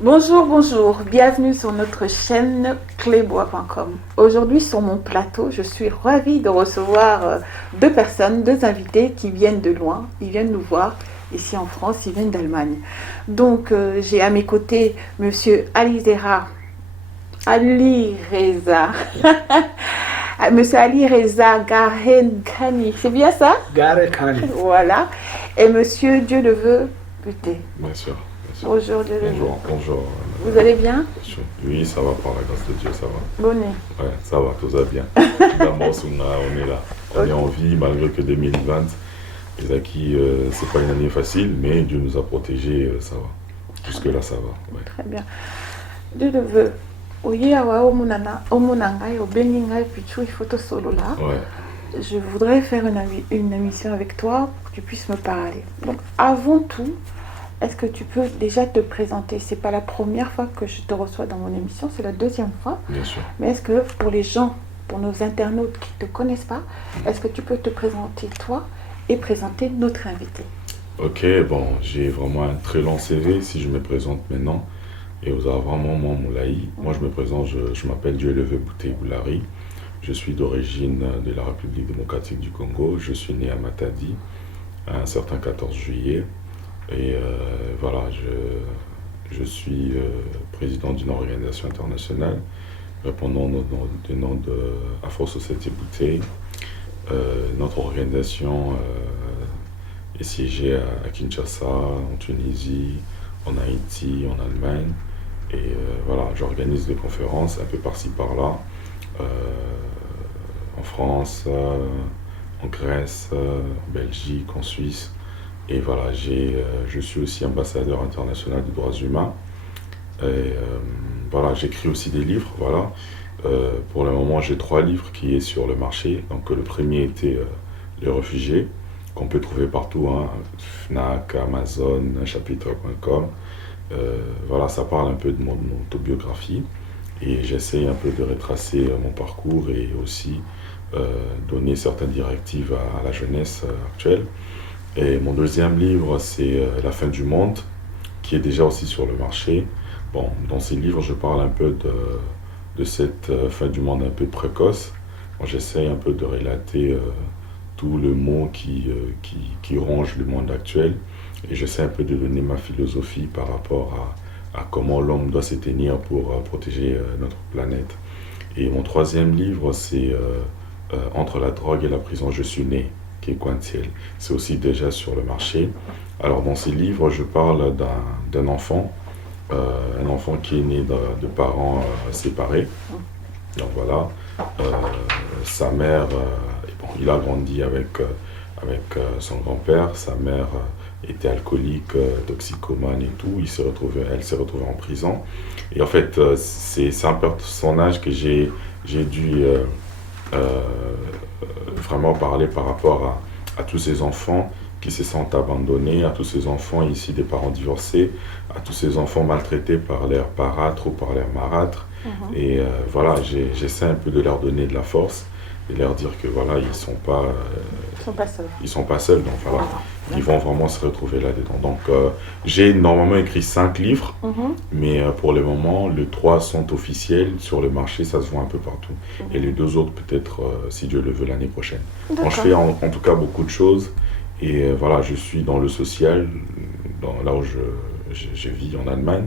Bonjour, bonjour, bienvenue sur notre chaîne clébois.com. Aujourd'hui sur mon plateau, je suis ravie de recevoir deux personnes, deux invités qui viennent de loin, ils viennent nous voir ici en France, ils viennent d'Allemagne. Donc j'ai à mes côtés monsieur Ali Reza, monsieur Ali Reza Garenkani, c'est bien ça? Garenkani. Voilà, et monsieur Dieu le veut Buté. Bien sûr. Bonjour Dieu le veut. Bonjour. Vous allez bien? Oui, ça va, par la grâce de Dieu, ça va. Bonne. Ouais, ça va, tout va bien. D'abord, on est là. On est en vie, malgré que 2020, les acquis, c'est pas une année facile, mais Dieu nous a protégés, ça va. Jusque-là, ça va. Ouais. Très bien. Dieu le veut. Je voudrais faire une émission avec toi pour que tu puisses me parler. Donc, avant tout, est-ce que tu peux déjà te présenter? C'est pas la première fois que je te reçois dans mon émission, c'est la deuxième fois. Bien sûr. Mais est-ce que pour les gens, pour nos internautes qui ne te connaissent pas, est-ce que tu peux te présenter toi et présenter notre invité? Ok, bon, j'ai vraiment un très long CV si je me présente maintenant. Et vous avez vraiment moi, Moulaï. Moi, je me présente, je m'appelle Dieu le veut Buté Boulari. Je suis d'origine de la République démocratique du Congo. Je suis né à Matadi un certain 14 juillet. Et voilà, je suis président d'une organisation internationale répondant au nom de Afro Society Buté. Notre organisation est siégée à Kinshasa, en Tunisie, en Haïti, en Allemagne. Et voilà, j'organise des conférences un peu par-ci par-là, en France, en Grèce, en Belgique, en Suisse. Et voilà, je suis aussi ambassadeur international des droits humains. Et voilà, j'écris aussi des livres. Voilà. Pour le moment, j'ai 3 livres qui sont sur le marché. Donc le premier était Les réfugiés, qu'on peut trouver partout, hein, Fnac, Amazon, chapitre.com. Voilà, ça parle un peu de mon autobiographie. Et j'essaie un peu de retracer mon parcours et aussi donner certaines directives à la jeunesse actuelle. Et mon deuxième livre, c'est La fin du monde, qui est déjà aussi sur le marché. Bon, dans ces livres, je parle un peu de cette fin du monde un peu précoce. Bon, j'essaie un peu de relater tout le mot qui ronge le monde actuel. Et j'essaie un peu de donner ma philosophie par rapport à comment l'homme doit s'éteindre pour protéger notre planète. Et mon troisième livre, c'est Entre la drogue et la prison, je suis né, qui est Quantiel. C'est aussi déjà sur le marché. Alors dans ces livres, je parle d'un enfant, un enfant qui est né de parents séparés. Donc voilà, sa mère, bon, il a grandi avec son grand-père, sa mère était alcoolique, toxicomane et tout, elle s'est retrouvée en prison. Et en fait, c'est un personnage que j'ai dû vraiment parler par rapport à tous ces enfants qui se sentent abandonnés, à tous ces enfants ici des parents divorcés, à tous ces enfants maltraités par leurs parâtres ou par leurs marâtres. Et voilà, j'essaie un peu de leur donner de la force et leur dire que voilà, ils sont pas seuls. Ils sont pas seuls, donc voilà, ils vont vraiment se retrouver là-dedans. Donc j'ai normalement écrit 5 livres, mais pour le moment, les 3 sont officiels sur le marché, ça se voit un peu partout. Et les 2 autres peut-être, si Dieu le veut, l'année prochaine. Donc, je fais en tout cas beaucoup de choses. Et voilà, je suis dans le social, là où je vis en Allemagne.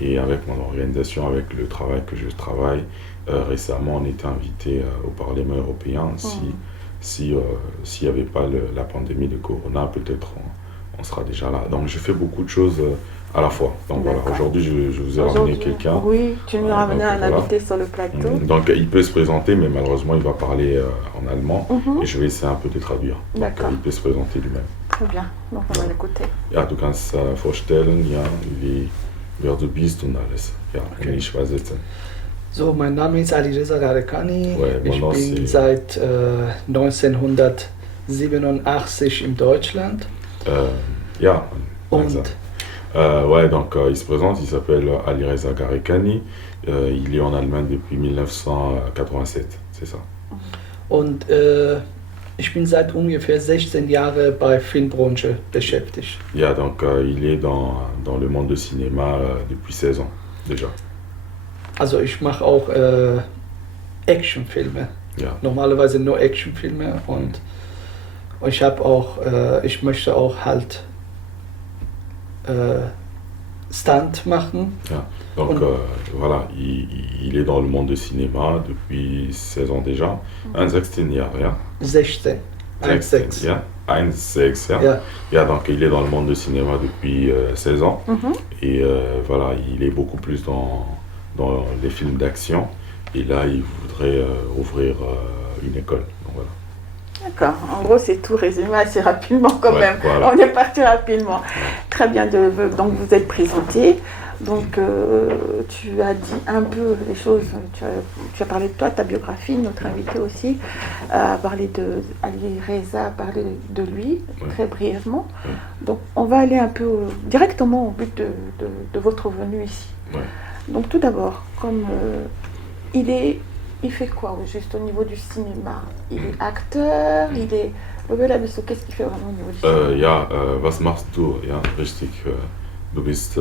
Et avec mon organisation, avec le travail que je travaille, récemment, on était invité au Parlement européen. S'il n'y avait pas la pandémie de Corona, peut-être on sera déjà là. Donc je fais beaucoup de choses à la fois. Donc voilà, aujourd'hui je vous ai ramené quelqu'un. Oui, tu nous as ramené un invité sur le plateau. Donc il peut se présenter, mais malheureusement il va parler en allemand. Et je vais essayer un peu de traduire. Donc il peut se présenter lui-même. Très bien, donc on va l'écouter. Ja, du kannst vorstellen, ja, wer du bist und alles. Ja, okay. Und ich übersetzen. So, mein Name ist Ali Reza Garenkani. Ouais, ich bin seit 1987 in Deutschland. Ja, und ouais, donc il se présente, il s'appelle Ali Reza Garenkani. Il est en Allemagne depuis 1987, c'est ça. Und Ich bin seit ungefähr 16 Jahren bei der Filmbranche beschäftigt. Yeah, donc il est dans le monde du cinéma depuis 16 ans déjà. Also ich mache auch Actionfilme. Ja. Normalerweise nur Actionfilme und ich habe auch, ich möchte auch halt Stunt machen. Ja. Donc voilà, il est dans le monde du cinéma depuis 16 ans déjà. 16 Jahre, ja. 16. 16, ja. 1,6, ja. Ja. Ja, donc il est dans le monde du cinéma depuis 16 ans. Et voilà, il est beaucoup plus dans les films d'action. Et là, il voudrait ouvrir une école. Donc, voilà. D'accord, en gros c'est tout résumé assez rapidement quand Ouais, même. voilà. On est parti rapidement. Très bien, donc vous êtes présenté. Donc tu as dit un peu les choses, tu as parlé de toi, ta biographie, notre invité aussi a parlé de Ali Reza, a parlé de lui très brièvement. Donc on va aller un peu directement au but de votre venue ici. Ouais. Donc tout d'abord, comme il fait quoi juste au niveau du cinéma? Il est acteur, il est... Qu'est-ce qu'il fait vraiment au niveau du cinéma? Ja, was machst du? Ja, richtig. Du bist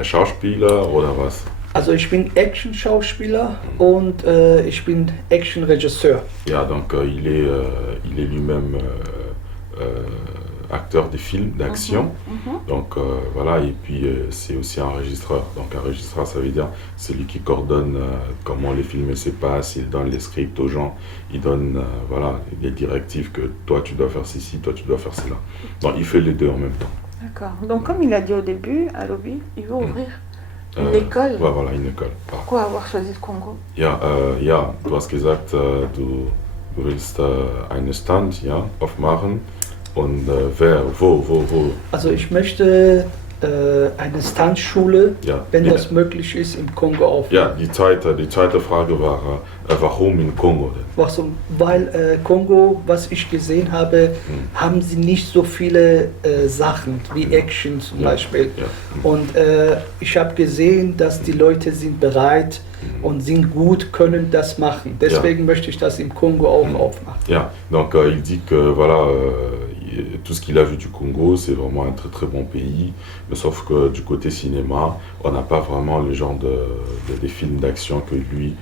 Schauspieler oder was? Also ich bin Action-Schauspieler und ich bin Action-Regisseur. Ja, donc il est lui-même acteur de films d'action. Donc voilà, et puis c'est aussi un enregistreur. Donc un enregistreur, ça veut dire celui qui coordonne comment les films se passent, il donne les scripts aux gens, il donne voilà, les directives que toi tu dois faire ceci, toi tu dois faire cela. Donc il fait les deux en même temps. D'accord. Donc comme il a dit au début, à Lobby, il veut ouvrir une école. Ouais, voilà, une école. Pourquoi avoir choisi le Congo? Ja, du hast gesagt, du willst einen Stand, ja, aufmachen. Und wo? Also ich möchte eine Stuntschule, Ja. wenn das möglich ist, im Kongo aufmachen. Ja, die zweite Frage war, warum in Kongo denn? Weil Kongo, was ich gesehen habe, haben sie nicht so viele Sachen wie Action zum Beispiel. Ja. Und ich habe gesehen, dass die Leute sind bereit und sind gut, können das machen. Deswegen möchte ich das im Kongo auch aufmachen. Ja, donc il dit que voilà, tout ce qu'il a vu du Congo, c'est vraiment un très très bon pays, mais sauf que du côté cinéma, on n'a pas vraiment le genre de films d'action que lui,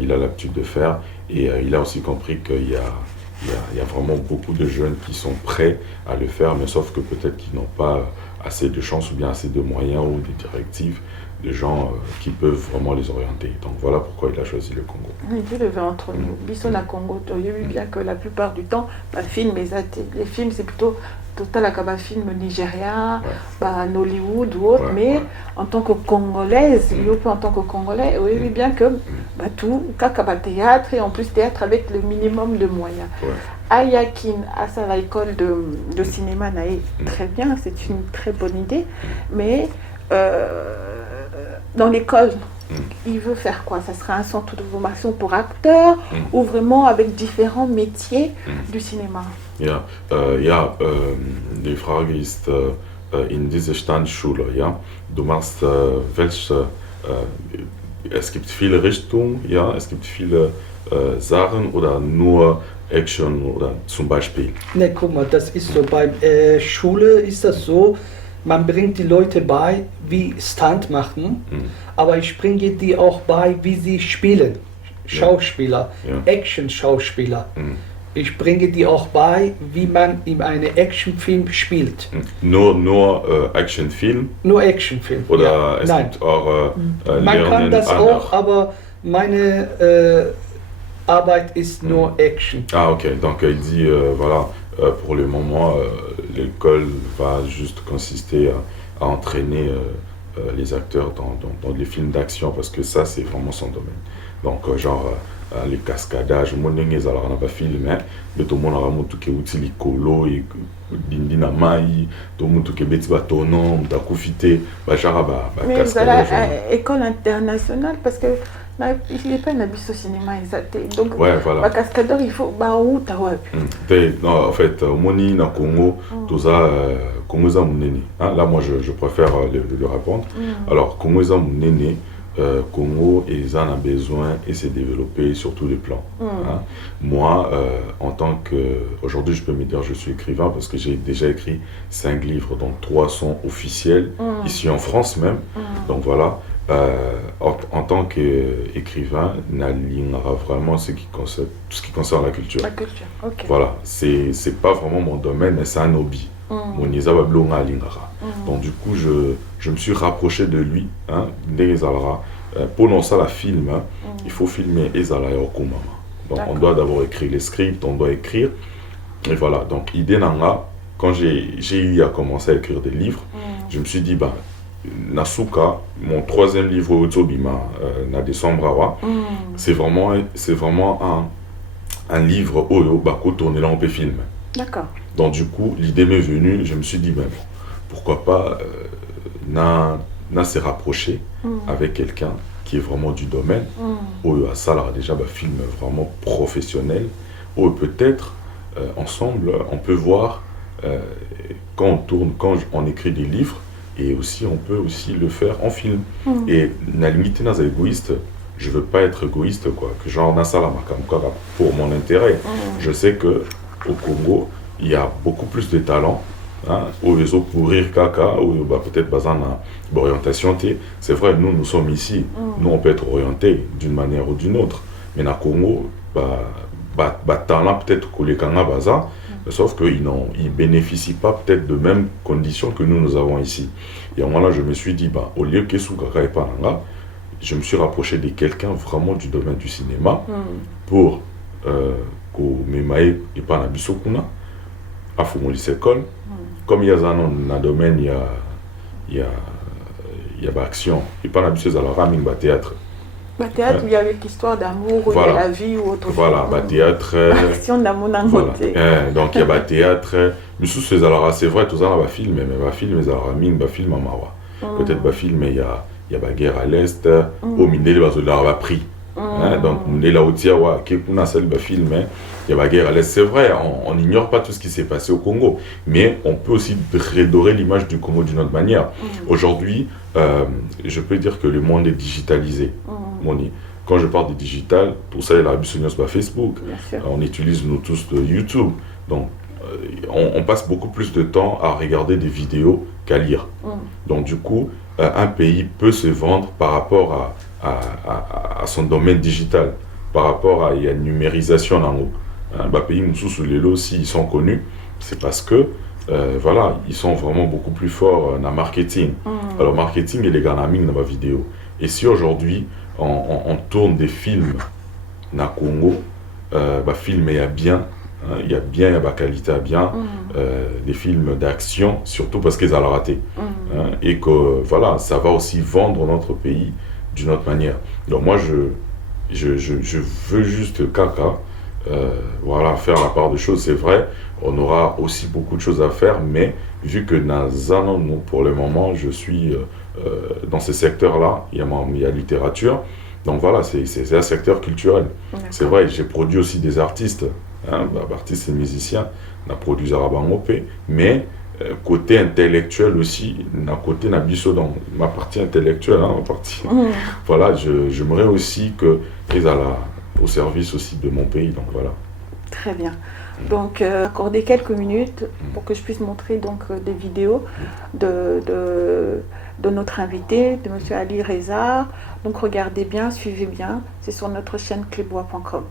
il a l'habitude de faire. Et il a aussi compris qu'il y a vraiment beaucoup de jeunes qui sont prêts à le faire, mais sauf que peut-être qu'ils n'ont pas assez de chance ou bien assez de moyens ou des directives de gens qui peuvent vraiment les orienter. Donc voilà pourquoi il a choisi le Congo. Il le entre nous. Bissona Congo, tu as vu bien que la plupart du temps, les films c'est plutôt total à film nigérien, en Hollywood ou autre, mais en tant que Congolaise, en tant que Congolais, oui, bien que tout, théâtre et en plus théâtre avec le minimum de moyens. Ayakin, à ça l'école de cinéma naïf, très bien, c'est une très bonne idée, mais dans l'école, il veut faire quoi? Ça sera un centre de formation pour acteurs ou vraiment avec différents métiers du cinéma? Ja, die Frage ist, in dieser Standschule, ja, du machst welche, es gibt viele Richtungen, ja, es gibt viele Sachen oder nur Action oder zum Beispiel? Ne, guck mal, das ist so, bei Schule ist das so, man bringt die Leute bei, wie Stunt machen, aber ich bringe die auch bei, wie sie spielen. Schauspieler, Action-Schauspieler. Ich bringe die auch bei, wie man in einem Actionfilm spielt. Nur Actionfilm? Nur Actionfilm. Oder ja. es Nein. gibt auch man kann das auch, aber meine Arbeit ist nur Action. Ah ok, donc il dit voilà, pour le moment l'école va juste consister à entraîner les acteurs dans les films d'action parce que ça c'est vraiment son domaine. Donc genre les cascadages, mon n'engez alors on a pas filmé, mais tout le monde a vraiment tout qui utilise colo et dindina mai, tout le monde tout qui bêtis bâtonnon, t'as profité, bah genre bah mais cascadage. Mais vous avez école internationale parce que il n'est pas un habit au cinéma exact. Donc, ouais, voilà. Cascadeur, il faut où t'as non, en fait, au Moni, dans Congo, tout ça, Congo, ça, mon néné. Là, moi, je préfère le répondre. Alors, Congo, ça, mon néné, Congo et ils en ont besoin et s'est développé sur tous les plans. Hein. Moi, en tant que... Aujourd'hui, je peux me dire que je suis écrivain parce que j'ai déjà écrit 5 livres, donc 3 sont officiels, ici en France même. Donc voilà, en tant qu'écrivain, Nalingara vraiment tout ce qui concerne la culture. La culture, ok. Voilà, c'est pas vraiment mon domaine, mais c'est un hobby. Mon Nisa Bablonga Lingara. Donc du coup, je me suis rapproché de lui, hein, pour ça la film, hein, il faut filmer Ezala et Okumama. Donc on doit d'abord écrire les scripts, on doit écrire. Et voilà, donc idée nanga, quand j'ai eu à commencer à écrire des livres, je me suis dit, bah, Nasuka, mon 3e livre Utsobima, na décembre awa, c'est vraiment un livre Oyo Bako tourné là en film. D'accord. Donc du coup, l'idée m'est venue, je me suis dit, ben, pourquoi pas se rapprocher avec quelqu'un qui est vraiment du domaine, ou à ça là déjà un film vraiment professionnel, ou peut-être ensemble on peut voir quand on tourne, quand on écrit des livres, et aussi on peut aussi le faire en film. Et la limite dans égoïste, je veux pas être égoïste quoi, que genre dans ça là pour mon intérêt. Je sais que au Congo il y a beaucoup plus de talents, hein, au réseau pour rire caca, ou bah, peut-être basant dans l'orientation. C'est vrai, nous sommes ici, nous on peut être orienté d'une manière ou d'une autre, mais dans le Congo, talent peut-être que les Kanga baza, sauf qu'ils ne bénéficient pas peut-être de mêmes conditions que nous avons ici. Et à un moment là, je me suis dit, bah, au lieu que sous kaka et pananga, je me suis rapproché de quelqu'un vraiment du domaine du cinéma pour que Memae et Panabisokuna à Fumolise école. Comme il y a un domaine, il y a action. Et Panabisokuna à la ramine théâtre. Théâtre, il y avait l'histoire d'amour, voilà. Il y a la vie ou autre chose. Voilà, théâtre. Action d'amour dans voilà. Donc il y a théâtre. Mais sous ces alors c'est vrai, tout ça, on va filmer, mais va filmer, il va filmer à Mawa. Peut-être va filmer, il y a la guerre à l'Est, au Mindé, il va prix. Donc, on est là au Tiawa, qui est seul film, il y a la guerre à l'Est. C'est vrai, on n'ignore pas tout ce qui s'est passé au Congo, mais on peut aussi redorer l'image du Congo d'une autre manière. Aujourd'hui, je peux dire que le monde est digitalisé. Quand je parle de digital, tout ça, il y a la Facebook. On utilise nous tous de YouTube. Donc, on passe beaucoup plus de temps à regarder des vidéos qu'à lire. Donc, du coup, un pays peut se vendre par rapport à son domaine digital, par rapport à la numérisation en haut. Un pays sous les lots aussi, ils sont connus, c'est parce que voilà, ils sont vraiment beaucoup plus forts dans le marketing. Alors, marketing et les gars dans la vidéo. Et si aujourd'hui, on tourne des films dans le Congo, film il y a bien, il y a la qualité à bien, des films d'action, surtout parce qu'ils ont raté. Et que voilà, ça va aussi vendre notre pays d'une autre manière. Donc moi, je veux juste caca, voilà, faire la part des choses. C'est vrai, on aura aussi beaucoup de choses à faire, mais vu que dans un an, pour le moment, je suis dans ce secteur-là, il y a littérature. Donc voilà, c'est un secteur culturel. C'est vrai, j'ai produit aussi des artistes, artistes et musiciens, on a produit Zarabangopé, mais côté intellectuel aussi, côté Nabiso dans ma partie intellectuelle, ma partie. Voilà, j'aimerais aussi que ils aient au service aussi de mon pays, donc voilà. Très bien. Donc, accordez quelques minutes pour que je puisse montrer donc des vidéos de notre invité, de M. Ali Reza. Donc, regardez bien, suivez bien. C'est sur notre chaîne clébois.com.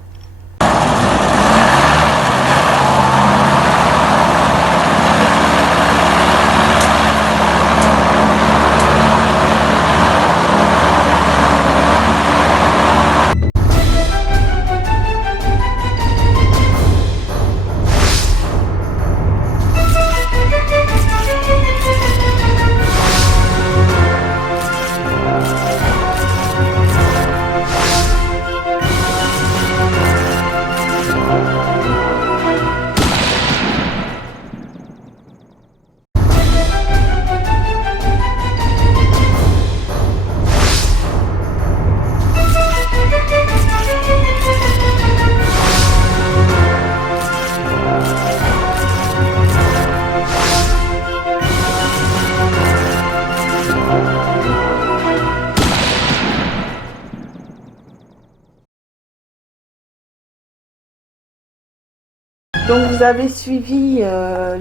Donc vous avez suivi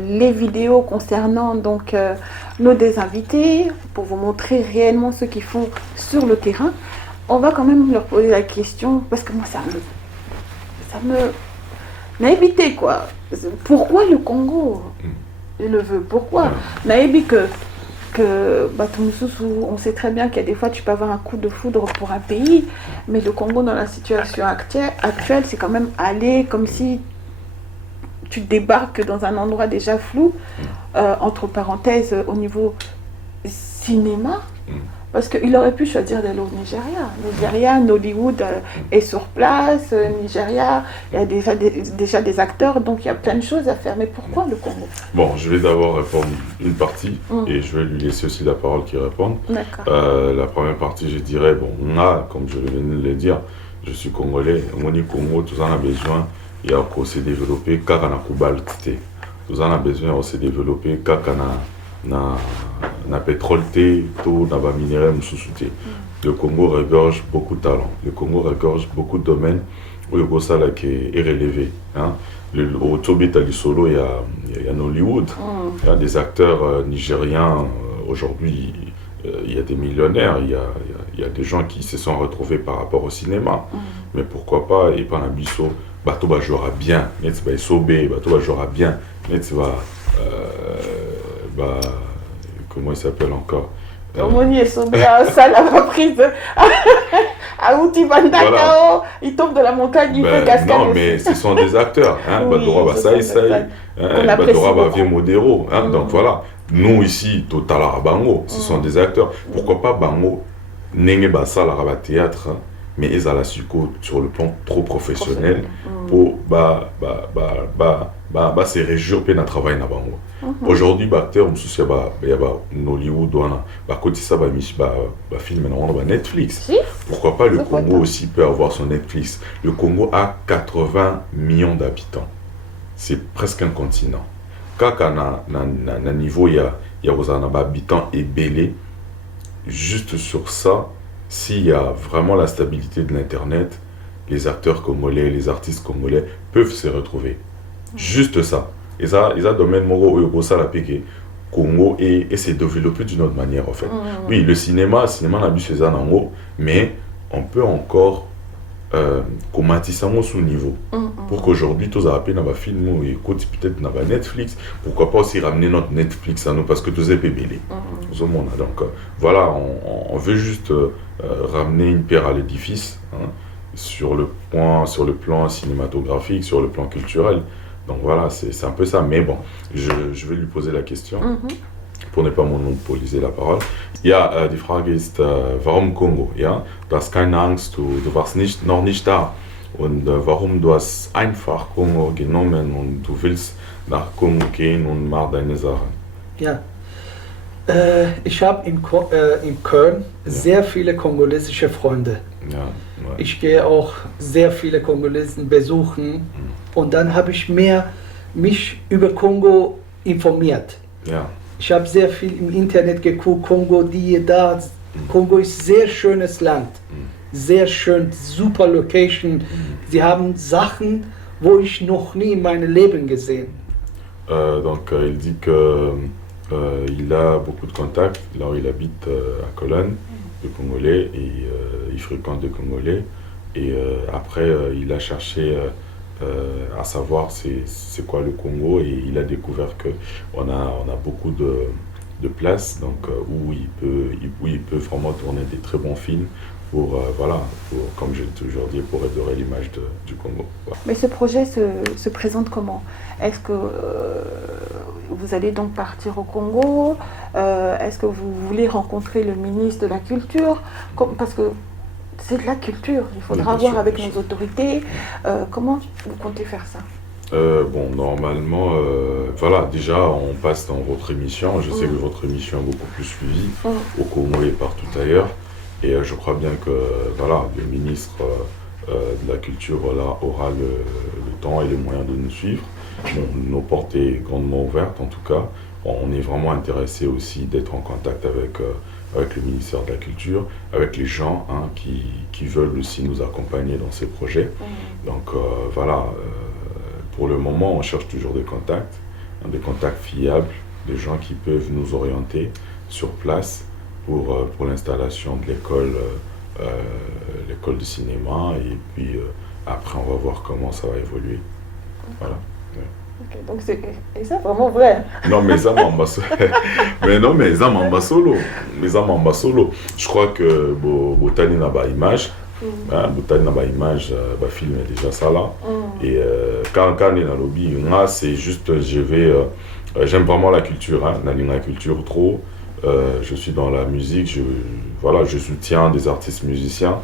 les vidéos concernant donc nos deux invités pour vous montrer réellement ce qu'ils font sur le terrain. On va quand même leur poser la question parce que moi ça m'a évité quoi. Pourquoi le Congo le veut? Pourquoi? Naïbi que on sait très bien qu'il y a des fois tu peux avoir un coup de foudre pour un pays, mais le Congo dans la situation actuelle c'est quand même aller comme si tu débarques dans un endroit déjà flou, entre parenthèses au niveau cinéma, parce qu'il aurait pu choisir d'aller au Nigeria. Nigeria, Nollywood est sur place, Nigeria, il y a déjà des acteurs, donc il y a plein de choses à faire. Mais pourquoi le Congo? Bon, je vais d'abord répondre une partie et je vais lui laisser aussi la parole qui répond. La première partie, je dirais, bon, moi, comme je viens de le dire, je suis congolais, on dit Congo, tout ça on a besoin. Il y a encore se développer kaka na cobalt. Tout ça on a besoin de se développer kaka na pétrole tout na ba minerai mususuté. Le Congo regorge beaucoup de talents. Le Congo regorge beaucoup de domaines où le Gossala est relevé. Hein. Au Tobita du Solo, il y a Nollywood. Il y a des acteurs nigériens aujourd'hui. Il y a des millionnaires, il y a des gens qui se sont retrouvés par rapport au cinéma. Mais pourquoi pas, et par Nabiso, bateau va jouera bien, va sauber, bateau va jouera bien, comment il s'appelle encore? Omoni est sauvé à ça, la reprise à Outi Bandakao, voilà. Il tombe de la montagne, il peut cascade. Non, mais ce sont des acteurs. Hein, oui, Badora va Saï, Badora va Vieux Modero. Hein, donc voilà, nous ici, Total Bango, ce sont des acteurs. Pourquoi pas Bango, Nenge Bassa, la théâtre, hein, mais ils ont la succo sur le plan trop professionnel pour se réjouir de travailler dans Bango. Aujourd'hui, acteur, il y a Nollywood, côté ça, film Netflix. Pourquoi pas le Congo aussi peut avoir son Netflix? Le Congo a 80 millions d'habitants. C'est presque un continent. Quand à niveau, il y a des habitants et belé. Juste sur ça, s'il y a vraiment la stabilité de l'Internet, les acteurs congolais, les artistes congolais peuvent se retrouver. Juste ça. Et ça, ils ont domaine Moro Oyobosa la Péké, Congo et s'est développé d'une autre manière en fait. Oui, le cinéma n'a plus ses anangos, mais on peut encore commenter ça sous niveau. Pour qu'aujourd'hui, tous les films dans film et peut-être dans Netflix, pourquoi pas aussi ramener notre Netflix à nous parce que tous les bébés. Donc voilà, on veut juste ramener une pierre à l'édifice hein, sur le plan cinématographique, sur le plan culturel. Donc voilà, c'est un peu ça. Mais bon, je vais lui poser la question pour ne pas monopoliser la parole. Ja, die Frage ist, warum Kongo? Ja? Du hast keine Angst, du warst noch nicht da. Und warum du hast einfach Kongo genommen und du willst nach Kongo gehen und mach deine Sachen? Ja, ich habe in Köln sehr viele kongolesische Freunde. Ja. Ich gehe auch sehr viele Kongolesen besuchen und dann habe ich mich über Kongo informiert. Ja. Ich habe sehr viel im Internet geguckt, Kongo, da. Kongo ist ein sehr schönes Land, sehr schön, super Location. Sie haben Sachen, wo ich noch nie in meinem Leben gesehen. Donc il dit qu'il a beaucoup de contacts, là où il habite à Cologne, de Congolais, et il fréquente des Congolais. Et après, il a cherché à savoir c'est quoi le Congo, et il a découvert qu'on a beaucoup de places donc, où il peut vraiment tourner des très bons films pour, comme j'ai toujours dit, pour redorer l'image du Congo. Voilà. Mais ce projet se présente comment? Est-ce que vous allez donc partir au Congo? Est-ce que vous voulez rencontrer le ministre de la Culture? Parce que c'est de la culture, il faudra voir avec nos autorités. Comment vous comptez faire ça? Bon, normalement, voilà, déjà, on passe dans votre émission. Je sais que votre émission est beaucoup plus suivie au Congo et partout ailleurs. Et je crois bien que voilà, le ministre de la Culture aura le temps et les moyens de nous suivre. Bon, nos portes sont grandement ouvertes en tout cas. On est vraiment intéressé aussi d'être en contact avec le ministère de la Culture, avec les gens hein, qui veulent aussi nous accompagner dans ces projets. Donc voilà, pour le moment, on cherche toujours des contacts fiables, des gens qui peuvent nous orienter sur place pour l'installation de l'école de cinéma. Et puis après, on va voir comment ça va évoluer. Voilà. Ok, donc et ça vraiment vrai. Non, mais ça m'en mais non, mais ça m'en solo. Mais ça m'en solo. Je crois que Botani n'a pas image. Botani n'a pas image, film est déjà ça là. Et quand on est dans le lobby, c'est juste, j'aime vraiment la culture, la culture trop. Je suis dans la musique, je soutiens des artistes musiciens,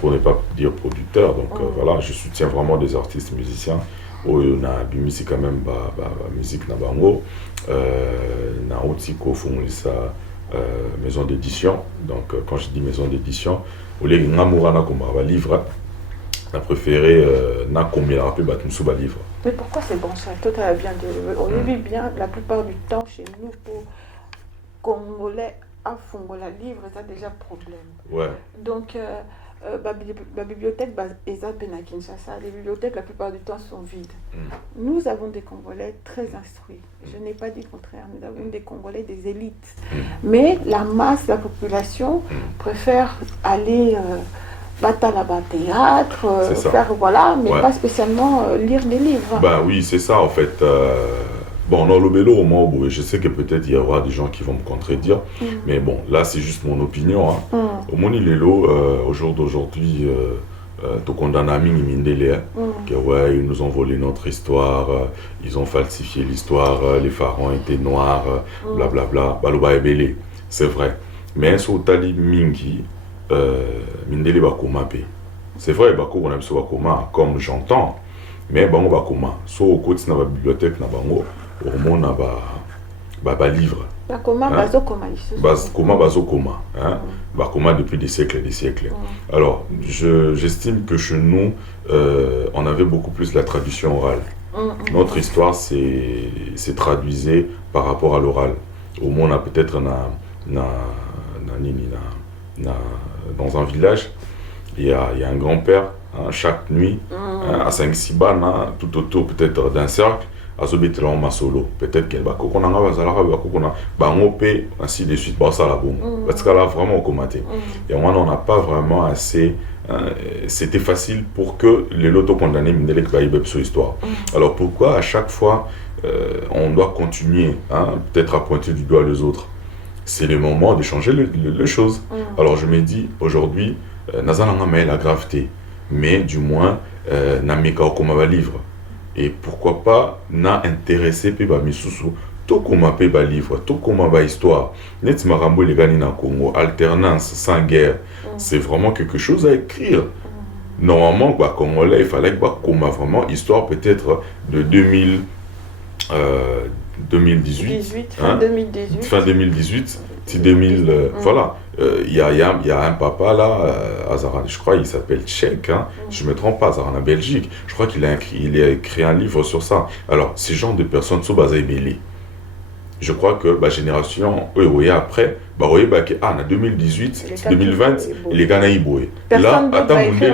pour ne pas dire producteurs. Donc voilà, je soutiens vraiment des artistes musiciens. On a du musique quand même, musique na bango, na aussi cofondé sa maison d'édition. Donc quand je dis maison d'édition, au lieu de n'amourana comme un livre, on a préféré na comme il a rappelé batmusuba livre. Mais pourquoi c'est bon ça? Toi, tu as bien dit, on vit bien la plupart du temps chez nous pour Congolais à Fongola livre, ça déjà problème. Ouais. Donc la bibliothèque est à Kinshasa. Les bibliothèques la plupart du temps sont vides. Nous avons des Congolais très instruits. Je n'ai pas dit le contraire. Nous avons des Congolais, des élites. Mais la masse, la population préfère aller là-bas théâtre, faire voilà, mais pas spécialement lire des livres. Ben oui, c'est ça en fait. Bon, dans le vélo, au moins, je sais que peut-être il y aura des gens qui vont me contredire, mais bon, là c'est juste mon opinion. Au moins, au jour d'aujourd'hui, tu condamnes à Mindele, que ouais, ils nous ont volé notre histoire, ils ont falsifié l'histoire, les pharaons étaient noirs, blablabla, Baloba et Belé, c'est vrai. Mais sur Tali Mingi, Mindele Bakoma P. C'est vrai, Bako on a Bakoma, comme j'entends, mais Bango Bakoma, sur au côté de la bibliothèque, Bango. Au monde a livre. Comment bazokoma, bakoma depuis des siècles et des siècles. Alors, j'estime que chez nous, on avait beaucoup plus la tradition orale. Notre histoire c'est traduisé par rapport à l'oral. Au moins, on a peut-être dans un village, il y a un grand-père, chaque nuit, à 5-6 bannes, tout autour peut-être d'un cercle. Azobetela en solo, peut-être qu'elle va kokonanga bazalaka bakokona bangope ainsi de suite ça la bombe parce qu'elle a vraiment commenté et moi on n'a pas vraiment assez c'était facile pour que les lotos condamnés Mindelek baïbeb sur histoire. Alors pourquoi à chaque fois on doit continuer peut-être à pointer du doigt les autres? C'est le moment de changer les choses. Alors je me dis aujourd'hui nazalanga mais la gravité mais du moins nameka okoma ba livre. Et pourquoi pas n'a intéressé pe ba misusu to koma pe ba livre to koma ba histoire net marambo les gani na Congo alternance sans guerre c'est vraiment quelque chose à écrire. Normalement ba Congolais il fallait que ba koma vraiment histoire peut-être de 2018 fin 2018 si 2000 voilà. Il y a un papa là, Azara, je crois il s'appelle Tchèque, je ne me trompe pas, Azara en Belgique. Je crois qu'il a écrit un livre sur ça. Alors, ces genres de personnes sont basées belé. Je crois que la génération, après, en 2018, 2020, les Ghana Iboué. Là,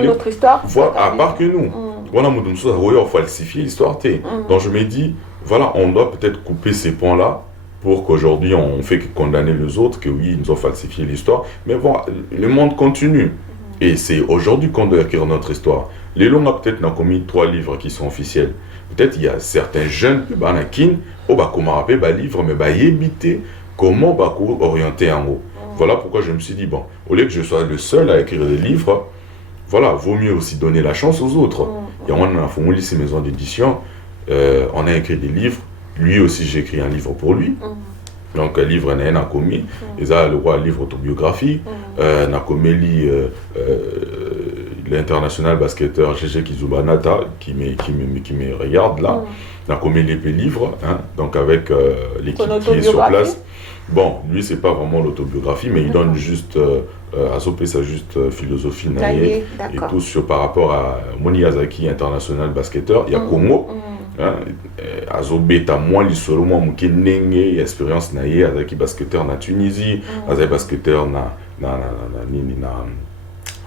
notre histoire. Voilà, à part que nous. On a falsifié l'histoire. Donc je me dis, voilà, on doit peut-être couper ces ponts-là. Pour qu'aujourd'hui on fait que condamner les autres, que oui, ils nous ont falsifié l'histoire. Mais bon, le monde continue. Et c'est aujourd'hui qu'on doit écrire notre histoire. Les longs peut-être n'ont commis 3 livres qui sont officiels. Peut-être il y a certains jeunes, comment rappeler livre, mais éviter comment orienter en haut. Voilà pourquoi je me suis dit, bon, au lieu que je sois le seul à écrire des livres, voilà, vaut mieux aussi donner la chance aux autres. Et on a fait ces maisons d'édition, on a écrit des livres. Lui aussi, j'ai écrit un livre pour lui. Donc, un livre n'a commis. Et ça, le roi, un livre autobiographie. N'a commis l'international basketteur Gégé Kizubanata, qui me regarde là. N'a commis les livres, donc avec l'équipe qui est sur place. Bon, lui, c'est pas vraiment l'autobiographie, mais il donne juste, à Sopé, sa juste philosophie et tout sur, par rapport à Moni Yazaki, international basketteur. Il y a Congo. Azobeta moi lisolo moi muke nenge expérience na ye azaki basketteur na Tunisie azaki basketteur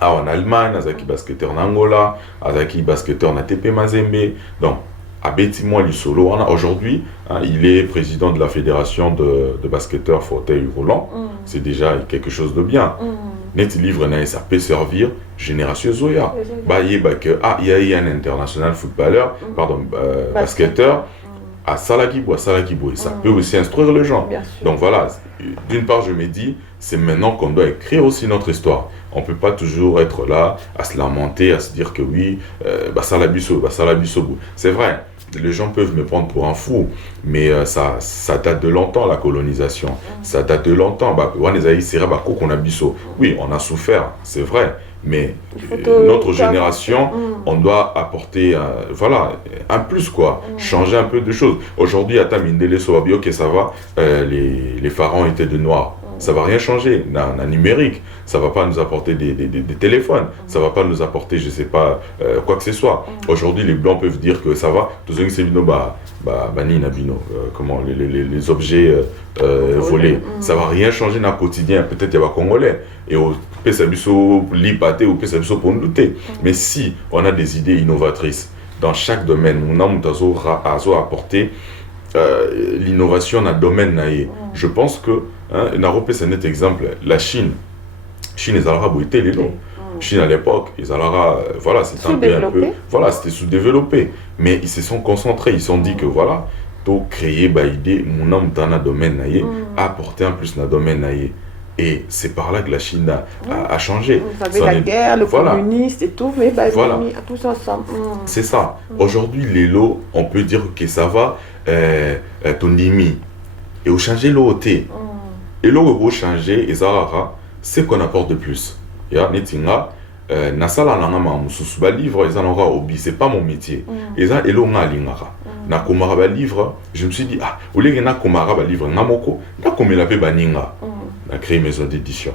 en Allemagne azaki basketteur na Angola azaki basketteur na TP Mazembe donc Abeti-moi du solo. Aujourd'hui, hein, il est président de la fédération de basketteurs fauteuil roulant. C'est déjà quelque chose de bien. Net livre, ça peut servir génération Zoya. Il y a un international footballeur, basketteur. À Salakibo. Ça peut aussi instruire les gens. Donc voilà, d'une part, je me dis, c'est maintenant qu'on doit écrire aussi notre histoire. On ne peut pas toujours être là à se lamenter, à se dire que oui, c'est vrai, les gens peuvent me prendre pour un fou, mais ça date de longtemps, la colonisation. Ça date de longtemps. Oui, on a souffert, c'est vrai. Mais notre génération, on doit apporter un plus, quoi. Changer un peu de choses. Aujourd'hui, à Tamindele Sowabi, ok, ça va, les pharaons étaient de noirs. Ça va rien changer. Dans numérique, ça va pas nous apporter des téléphones. Ça va pas nous apporter, je sais pas, quoi que ce soit. Aujourd'hui, les blancs peuvent dire que ça va. Comment les objets volés. Ça va rien changer dans le quotidien. Peut-être il y a Congolais. Et au Pesabiso Lipate ou Pesabiso Pondouté. Mais si on a des idées innovatrices dans chaque domaine, on a apporté l'innovation dans le domaine. Je pense que, c'est un exemple, la Chine, ils allaient été les lots. Chine à l'époque, ils allaient, c'était un peu, c'était sous-développé. Mais ils se sont concentrés, ils se sont dit que pour créer une idée, mon homme dans le domaine, apporter en plus dans le domaine. Et c'est par là que la Chine a changé. Vous avez la guerre, le communiste et tout, mais tous ensemble. C'est ça. Aujourd'hui, les lots, on peut dire que ça va, ton demi. Et au changer l'OT. Et l'eau au changer, et ça, c'est qu'on apporte de plus. Ya netinga, nasala nangama mususu ba livre, ils en aura hobby, c'est pas mon métier. Et ça, et l'eau nga lingara. Na komara ba livre, je me suis dit, au lieu de na komara ba livre, namoko, na komela pe baninga. Na créé maison d'édition.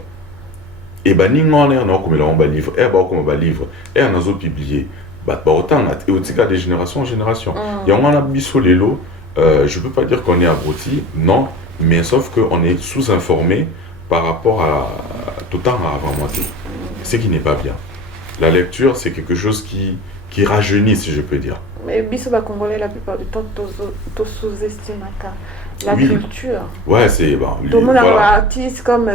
Et baninga on a komela ba livre, et ba komela ba livre, et on a zo publié. Ba autant et au tika de génération en génération. Ya on a biso lelo, je peux pas dire qu'on est abruti, non, mais sauf qu'on est sous-informé par rapport à tout temps avant moi. Ce qui n'est pas bien. La lecture, c'est quelque chose qui rajeunit, si je peux dire. Mais Bissoba Congolais, la plupart du temps, tu sous-estimes la culture. Ouais, c'est bon. Tout le monde a un artiste comme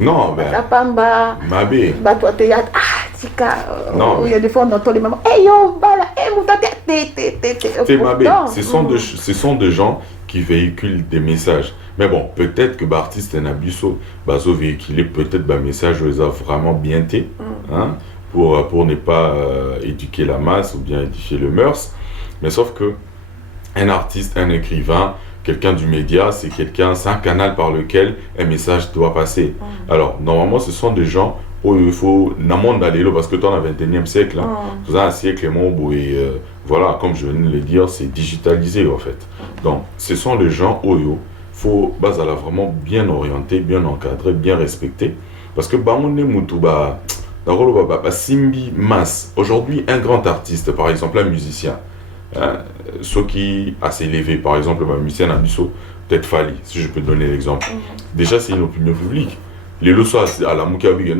non, ben. La Pamba. Mabé. Toi, théâtre. Tika. Non. Il y a des fois, on entend les mamans. Hey yo, bala, hey, Mabé. Ce sont des gens qui véhiculent des messages. Mais bon, peut-être que l'artiste Nabiso bazo véhiculer peut-être un message où ils ont vraiment bien été, pour ne pas éduquer la masse ou bien édifier le mœurs. Mais sauf que un artiste, un écrivain, quelqu'un du média, c'est un canal par lequel un message doit passer. Alors, normalement, ce sont des gens où il faut dans le monde d'aller parce que dans le 21e siècle, tout un siècle, voilà, comme je viens de le dire, c'est digitalisé en fait. Donc, ce sont les gens où il faut vraiment bien orienter, bien encadrer, bien respecter. Parce que Simbi Mas, aujourd'hui, un grand artiste, par exemple un musicien, ceux qui a s'élevé, par exemple un musicien Abisso, peut-être Fali, si je peux donner l'exemple. Déjà, c'est une opinion publique. Les leçons à la Moukabi,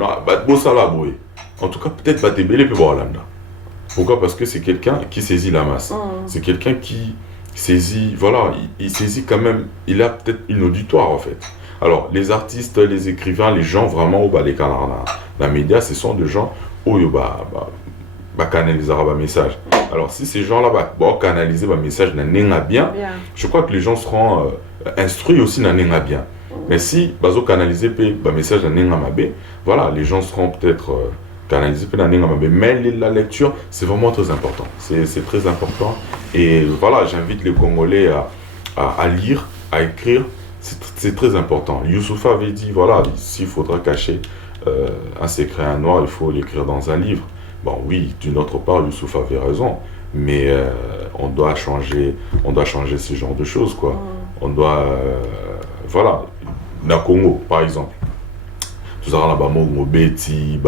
en tout cas, peut-être pas Tébélé peut voir l'âme. Pourquoi? Parce que c'est quelqu'un qui saisit la masse. C'est quelqu'un qui saisit, il saisit quand même, il a peut-être une auditoire en fait. Alors, les artistes, les écrivains, les gens vraiment, les canards, dans les médias, ce sont des gens où ils canalisent un message. Alors, si ces gens-là vont canaliser un message dans bien, je crois que les gens seront instruits aussi dans bien. Mais si ils canaliser un message dans voilà, les gens seront peut-être canalisés dans mais la lecture, c'est vraiment très important. C'est très important. Et voilà, j'invite les Congolais à lire, à écrire. C'est très important. Youssoufa avait dit, voilà, s'il faudra cacher un secret à un noir, il faut l'écrire dans un livre. Bon, oui, d'une autre part, Youssoufa avait raison, mais on doit changer ce genre de choses, quoi. On doit, voilà, dans le Congo, par exemple. Tout ça, là-bas, Mobeti,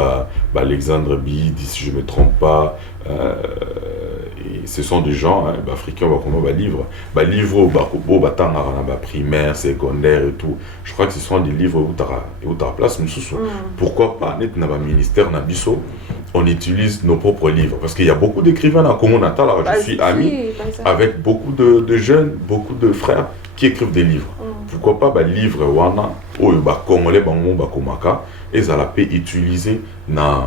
Alexandre Bidi, si je ne me trompe pas. Et ce sont des gens africains qui livre primaire, secondaire et tout. Je crois que ce sont des livres où tu as place. Pourquoi pas, net na ministère na biso on utilise nos propres livres. Parce qu'il y a beaucoup d'écrivains dans le Congo natal. Alors, je suis ami avec beaucoup de jeunes, beaucoup de frères qui écrivent des livres. Pourquoi pas livre wana oyo ba congolais bango ba komaka et ça la peut utiliser na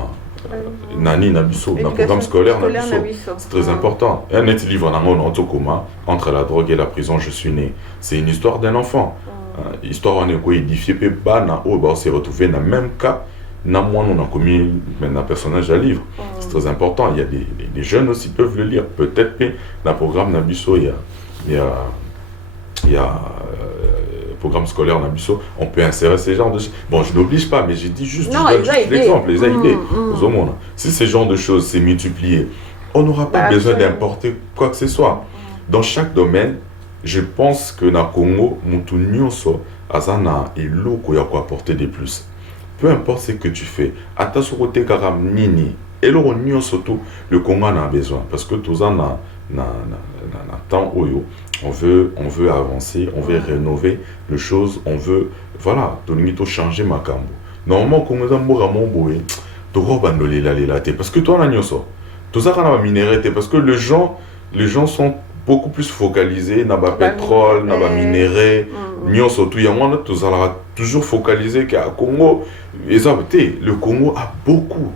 nani na biso na programme scolaire na biso. C'est très important. Un net livre na mon antokoma entre la drogue et la prison je suis né. C'est une histoire d'un enfant. Histoire on est quoi édifié pe bana o ba s'est retrouvé dans même cas na moi on a commis un personnage à livre. C'est très important. Il y a des jeunes aussi peuvent le lire. Peut-être que dans le programme na biso il y a programme scolaire en Abisso, on peut insérer ces genres de choses. Bon, je n'oblige pas, mais j'ai dit juste, l'exemple, les idées. Si ce genre de choses s'est multiplié, on n'aura pas besoin d'importer quoi que ce soit. Dans chaque domaine, je pense que dans le Congo, Mutu Nyonso, Azana et Loko, il y a quoi apporter de plus. Peu importe ce que tu fais, à ta côté, Karam Nini, et le Nyonso, tout, le Congo en a besoin. Parce que tout ça, temps oyo on veut avancer, on veut rénover les choses, on veut voilà to changer makambo normalement comme ça mbora momboé to robandoli la parce que toi on a nyoso tout ça kana minéré parce que les gens sont beaucoup plus focalisés na ba pétrole na ba minéré nyoso tout ya moi tout ça toujours focalisé qu'à Congo et ça le Congo a beaucoup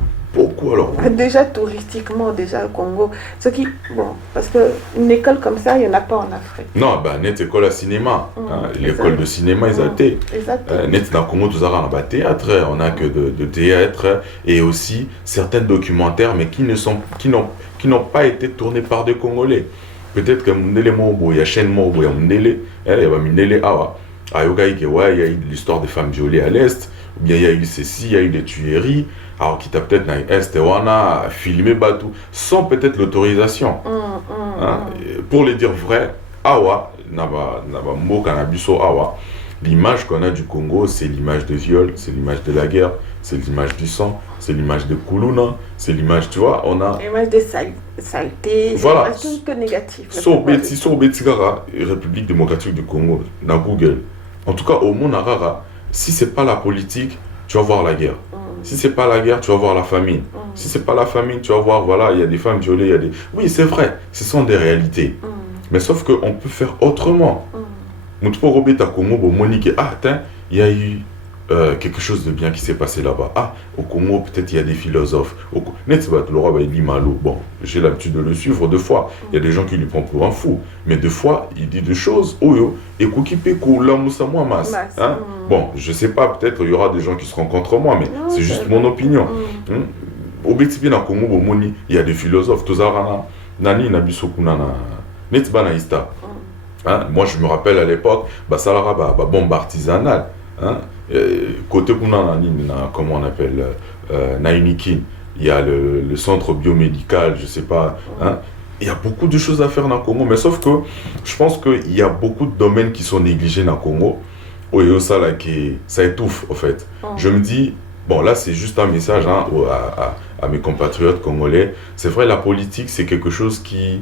alors. Déjà touristiquement, déjà au Congo, ce qui bon, parce que une école comme ça, il n'y en a pas en Afrique. Non, net école à cinéma, l'école de cinéma ils été. Net dans le Congo tout ça on a pas théâtre, on a que de théâtre et aussi certains documentaires mais qui n'ont pas été tournés par des Congolais. Peut-être que Mundele Mobo, il y a chaîne Mobo, il y a Mundele, il y a Mundele Awa. Il y a eu l'histoire des femmes violées à l'Est, ou bien il y a eu ceci, il y a eu des tueries, alors qui t'a peut-être dans l'Est, Wana, filmé Batou, sans peut-être l'autorisation. Pour le dire vrai, Awa, Naba Mo Kanabiso Awa, l'image qu'on a du Congo, c'est l'image de viol, c'est l'image de la guerre, c'est l'image du sang, c'est l'image de Kuluna, c'est l'image, tu vois, on a... L'image de saleté, voilà. C'est tout que négatif. Sur Betigara, République démocratique du Congo, dans Google, en tout cas au monde Arara, si c'est pas la politique, tu vas voir la guerre. Si c'est pas la guerre, tu vas voir la famine. Si c'est pas la famine, tu vas voir, voilà, il y a des femmes violées, il y a des... Oui, c'est vrai, ce sont des réalités. Mais sauf qu'on peut faire autrement. Moutpo Robeta Congo, Monique, il y a eu quelque chose de bien qui s'est passé là-bas. Au Congo, peut-être il y a des philosophes. Bon, j'ai l'habitude de le suivre deux fois. Il y a des gens qui lui prennent pour un fou. Mais deux fois, il dit des choses. Bon, je sais pas, peut-être il y aura des gens qui seront contre moi, mais c'est juste mon opinion. Au Bétibi, dans Congo, il y a des philosophes. Nani Nabisokunana. Netbanaïsta. Moi, je me rappelle à l'époque, Salara, bombe artisanale. Côté comment on appelle Nainikin, il y a le centre biomédical, je sais pas. Il y a beaucoup de choses à faire dans le Congo, mais sauf que je pense qu'il y a beaucoup de domaines qui sont négligés dans le Congo. Ça étouffe, en fait. Je me dis, bon, là, c'est juste un message à mes compatriotes congolais. C'est vrai, la politique, c'est quelque chose qui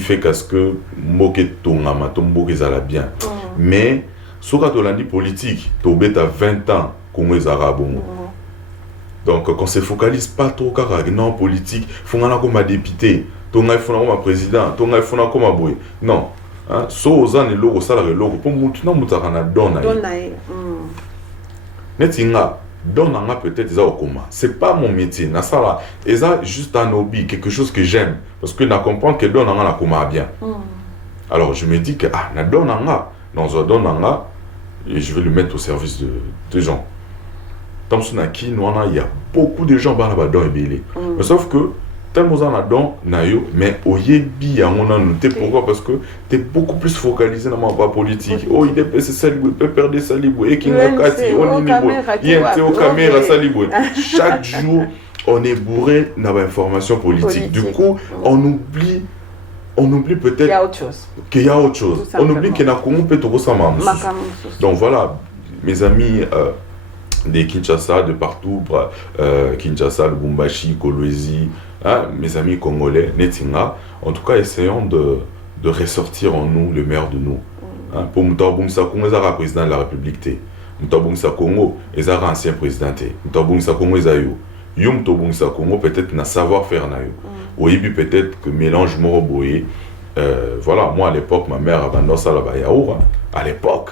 fait qu'à ce que Moketonga Matombo ezala bien. Mais si tu as dit politique, tu as 20 ans comme les Arabes. Donc quand on ne se focalise pas trop non politique, il faut comme député, il faut comme président, il faut comme boy. Non. So ozan logo salary logo pour mutuna mutakana dona. Netinga dona peut-être ça okoma. C'est pas mon métier, na sala eza juste un hobby, quelque chose que j'aime parce que na comprendre que dona na koma bien. Alors je me dis que na dona dans un dona et je vais le mettre au service de gens. Dans ce naki il y a beaucoup de gens là-bas dans ebele. Mais sauf que mais au yebi on a noté pourquoi parce que tu es beaucoup plus focalisé dans ma politique. Oh il est salibou, peut perdre salibou et qui n'a kati on y est au caméra salibou. Chaque jour on est bourré dans l'information politique. Du coup, on oublie peut-être qu'il y a autre chose. On oublie qu'il y a Congo peut être donc voilà, mes amis de Kinshasa, de partout, Kinshasa, Lubumbashi, Kolwezi, mes amis congolais, Netinga, en tout cas, essayons de ressortir en nous le meilleur de nous. Pour Moutabungsa Congo, ils sont président de la République. Moutabungsa Congo, ils sont ancien président. Moutabungsa Congo, ils sont Yom Tobungsa Congo, peut-être na savoir-faire na yo. Ou peut-être que mélange moroboé. Voilà, moi à l'époque, ma mère avait ça là-bas yaourt, hein, à l'époque.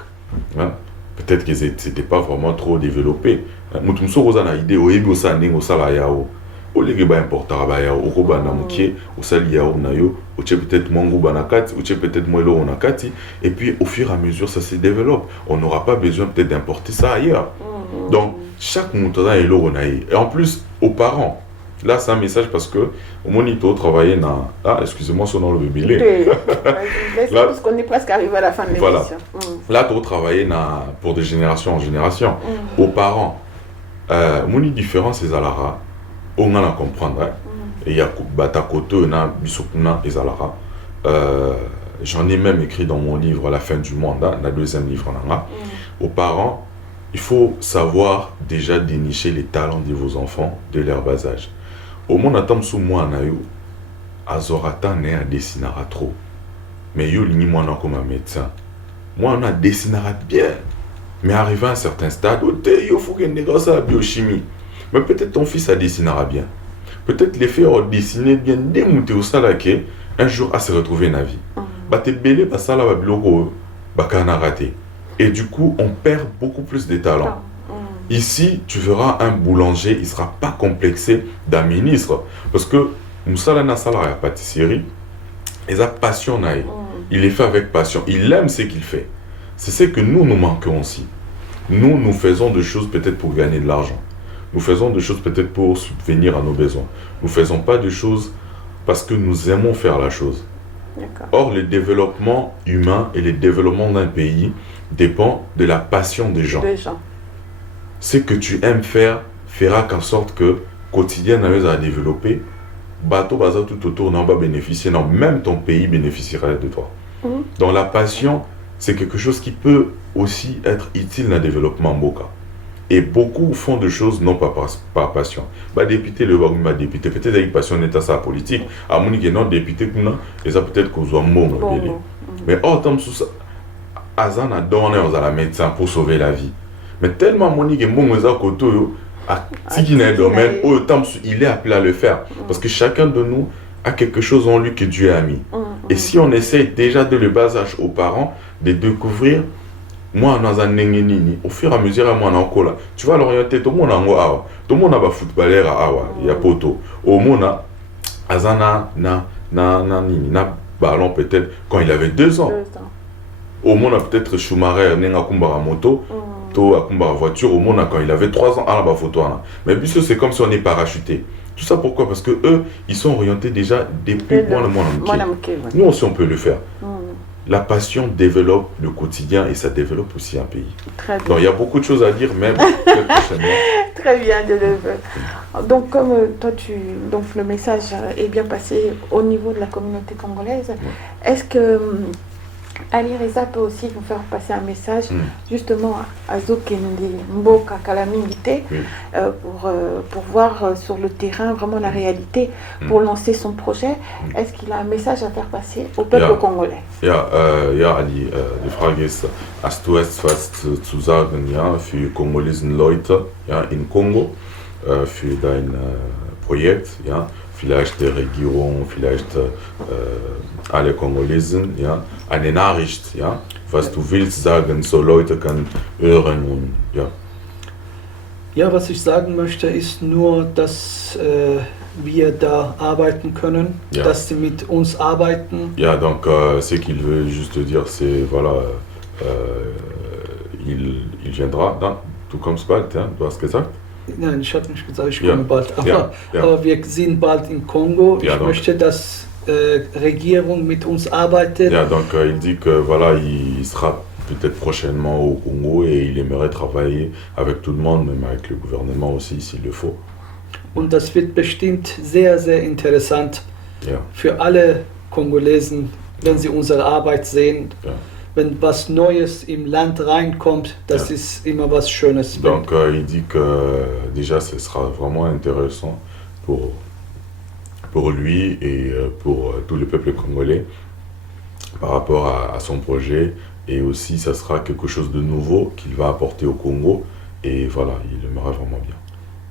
Hein. Peut-être que c'était pas vraiment trop développé. Mutumso rosa na idée, ou ebi osa ndingo sala yaourt. O lege ba importa ba yaourt, o ba na mukie, o sali yaourt na yo, o tche peut-être mongo banakati, o tche peut-être moelo onakati, et puis au fur et à mesure ça se développe. On n'aura pas besoin peut-être d'importer ça ailleurs. Donc chaque moutada est l'oronaï. Et en plus aux parents. Là, c'est un message parce que au monito travaillait dans. Ah, excusez-moi, son nom le bébé. Parce qu'on est presque arrivé à la fin de l'émission. Voilà. Là, tu travaillais pour de génération en génération. Aux parents, mon différence, c'est Alara. On va la comprendre. Et il y a Batakoto, Bisokuna et Alara. J'en ai même écrit dans mon livre La fin du monde, le deuxième livre. Aux parents, il faut savoir déjà dénicher les talents de vos enfants de leur bas âge. Au monde attend sous moi na yo azorata ne a dessinera trop. Mais yo lini moi comme un médecin. Moi on a dessinera bien. Mais arrivé à un certain stade, il faut qu'il négocie la biochimie. Mais peut-être ton fils a dessinera bien. Peut-être les filles ont dessiné bien démonté au salaké un jour à se retrouver dans la vie. Bah t'es belé bah ça là va bloquer bah qu'on a raté. Et du coup on perd beaucoup plus de talents. Ici, tu verras un boulanger, il ne sera pas complexé d'un ministre. Parce que Moussala Nassala a pâtisserie, il a passion. Il est fait avec passion. Il aime ce qu'il fait. C'est ce que nous manquons aussi. Nous faisons des choses peut-être pour gagner de l'argent. Nous faisons des choses peut-être pour subvenir à nos besoins. Nous ne faisons pas des choses parce que nous aimons faire la chose. Or, le développement humain et le développement d'un pays dépend de la passion des gens. Ce que tu aimes faire fera qu'en sorte que quotidien à développer, bateau bazar tout autour n'en va bénéficier, non, même ton pays bénéficiera de toi. Donc la passion, c'est quelque chose qui peut aussi être utile dans le développement Mboka. Et beaucoup font des choses non pas par passion. Bah député le bagou député peut-être avec passion d'état sa politique, à mon que non député et ça peut-être qu'on soit mot. Mais hors tant sous ça, Azan a donné aux à la médecin pour sauver la vie. Mais tellement Monique est bon aux côté si dans un domaine où il est appelé à le faire parce que chacun de nous a quelque chose en lui que Dieu a mis. Et si on essaie déjà de le bas âge aux parents de découvrir moi dans un nengenini au fur et à mesure à moi en là tu vas l'orienter tout le monde en awa tout le monde a footballeur à awa il y a poto au monde azana na ballon peut-être quand il avait 2 ans. Au monde a peut-être Schumacher nenga kumbara moto à combat voiture au monde quand il avait 3 ans à la photo. Mais puisque c'est comme si on est parachuté. Tout ça pourquoi? Parce que eux, ils sont orientés déjà depuis le Nous aussi on peut le faire. La passion développe le quotidien et ça développe aussi un pays. Très bien. Donc il y a beaucoup de choses à dire même Très bien, donc comme toi donc le message est bien passé au niveau de la communauté congolaise. Est-ce que Ali Reza peut aussi vous faire passer un message justement à Zokendi Mboka Kalamingite pour voir sur le terrain vraiment la réalité pour lancer son projet. Est-ce qu'il a un message à faire passer au peuple congolais? Ja, Ali, die Frage ist, hast du etwas zu sagen, ja, für kongolesen Leute, ja, in Kongo, für dein Projekt, ja? Vielleicht der Regierung, vielleicht alle Kongolesen, ja, eine Nachricht, ja, was du willst sagen, so Leute können hören und ja. Ja, was ich sagen möchte, ist nur, dass wir da arbeiten können, dass sie mit uns arbeiten. Ja, donc ce qu'il veut juste dire, c'est voilà, il viendra, du kommst bald, ja, du hast gesagt. Nein, ich habe nicht gesagt, ich komme bald. Aber wir sind bald in Kongo. Ich möchte, dass Regierung mit uns arbeitet. Ja, donc il dit que voilà, il sera peut-être prochainement au Congo et il aimerait travailler avec tout le monde, même avec le gouvernement aussi, s'il le faut. Und das wird bestimmt sehr, sehr interessant für alle Kongolesen, wenn sie unsere Arbeit sehen. Wenn was Neues im Land reinkommt, das ist immer was Schönes. Donc il dit que déjà ce sera vraiment intéressant pour lui et pour tout le peuple congolais par rapport à son projet et aussi ça sera quelque chose de nouveau qu'il va apporter au Congo et voilà, il aimerait vraiment bien.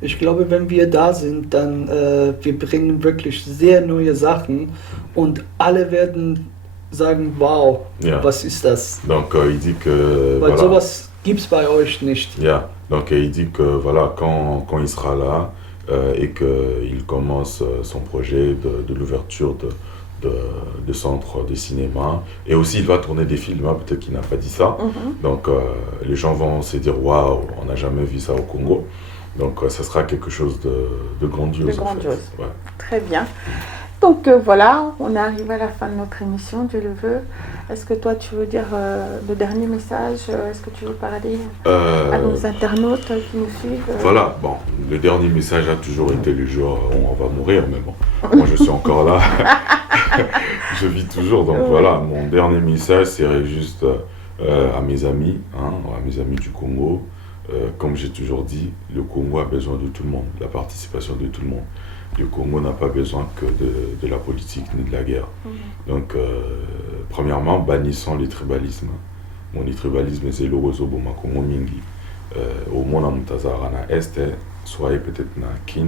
Ich glaube, wenn wir da sind, dann wir bringen wirklich sehr neue Sachen und alle werden sagen, wow, Ja. was ist das? Donc il dit que Weil voilà. sowas gibt es bei euch nicht. Yeah. Donc il dit que voilà, quand il sera là et qu'il commence son projet de l'ouverture de centre de cinéma, et aussi il va tourner des films, hein, peut-être qu'il n'a pas dit ça. Donc les gens vont se dire waouh, on n'a jamais vu ça au Congo. Donc ça sera quelque chose de grandiose. De en fait. grandiose. Ouais. Très bien. Donc voilà, on est arrivé à la fin de notre émission, Dieu le veut. Est-ce que toi tu veux dire le dernier message? Est-ce que tu veux parler à nos internautes qui nous suivent? Voilà, bon, le dernier message a toujours été le jour où on va mourir, mais bon, moi je suis encore là, je vis toujours, donc voilà, mon dernier message serait juste à mes amis, hein, à mes amis du Congo. Comme j'ai toujours dit, le Congo a besoin de tout le monde, la participation de tout le monde. Le Congo n'a pas besoin que de la politique ni de la guerre. Donc, premièrement, bannissons le tribalisme. Mon tribalisme, c'est le réseau Boma Congo Mingi. Au monde, on a est, soit peut-être na kin.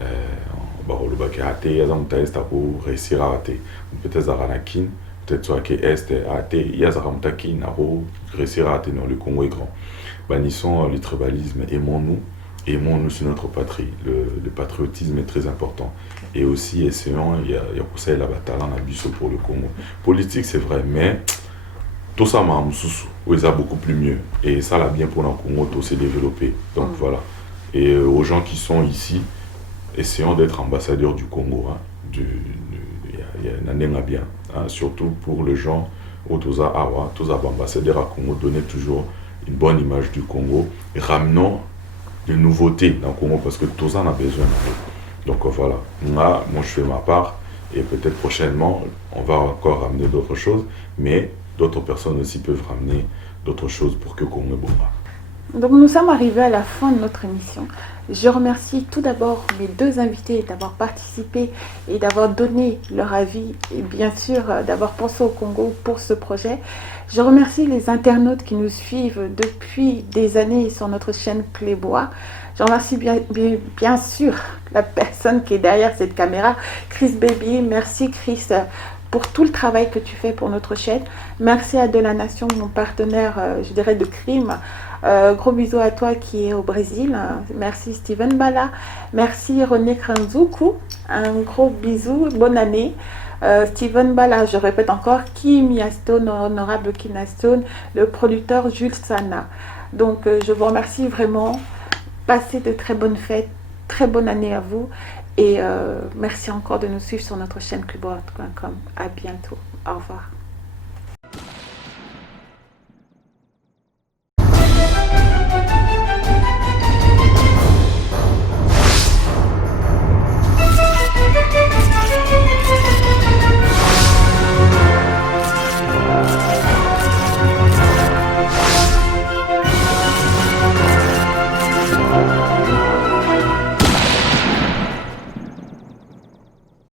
Le bac a été, il y a un est pour réussir à rater. Peut-être à na kin, peut-être soit que est a été, il y a un kin pour réussir à rater. Non, le Congo est grand. Bannissons le tribalisme, aimons-nous sur notre patrie. Le patriotisme est très important. Et aussi, essayons, il y a pour ça la bataille en abus pour le Congo. Politique, c'est vrai, mais tout ça m'a a beaucoup plus mieux. Et ça, là, bien pour le Congo, tout s'est développé. Donc voilà. Et aux gens qui sont ici, essayons d'être ambassadeurs du Congo. Hein. Il y a une année bien. Hein. Surtout pour les gens, tous ambassadeurs à Congo, donner toujours une bonne image du Congo. Et ramenons de nouveautés dans le Congo parce que tout ça en a besoin. Donc voilà, moi je fais ma part et peut-être prochainement on va encore ramener d'autres choses, mais d'autres personnes aussi peuvent ramener d'autres choses pour que le Congo est bon. Donc nous sommes arrivés à la fin de notre émission. Je remercie tout d'abord mes deux invités d'avoir participé et d'avoir donné leur avis et bien sûr d'avoir pensé au Congo pour ce projet. Je remercie les internautes qui nous suivent depuis des années sur notre chaîne Clébois. Je remercie bien sûr la personne qui est derrière cette caméra, Chris Baby. Merci Chris pour tout le travail que tu fais pour notre chaîne. Merci à De la Nation, mon partenaire, je dirais, de crime. Gros bisous à toi qui est au Brésil. Merci Steven Bala. Merci René Kranzuku. Un gros bisou. Bonne année. Steven Bala, je répète encore, Kim Yastone, honorable Kim Yastone, le producteur Jules Sana. Donc je vous remercie vraiment. Passez de très bonnes fêtes. Très bonne année à vous. Et merci encore de nous suivre sur notre chaîne clubbois.com. À bientôt. Au revoir.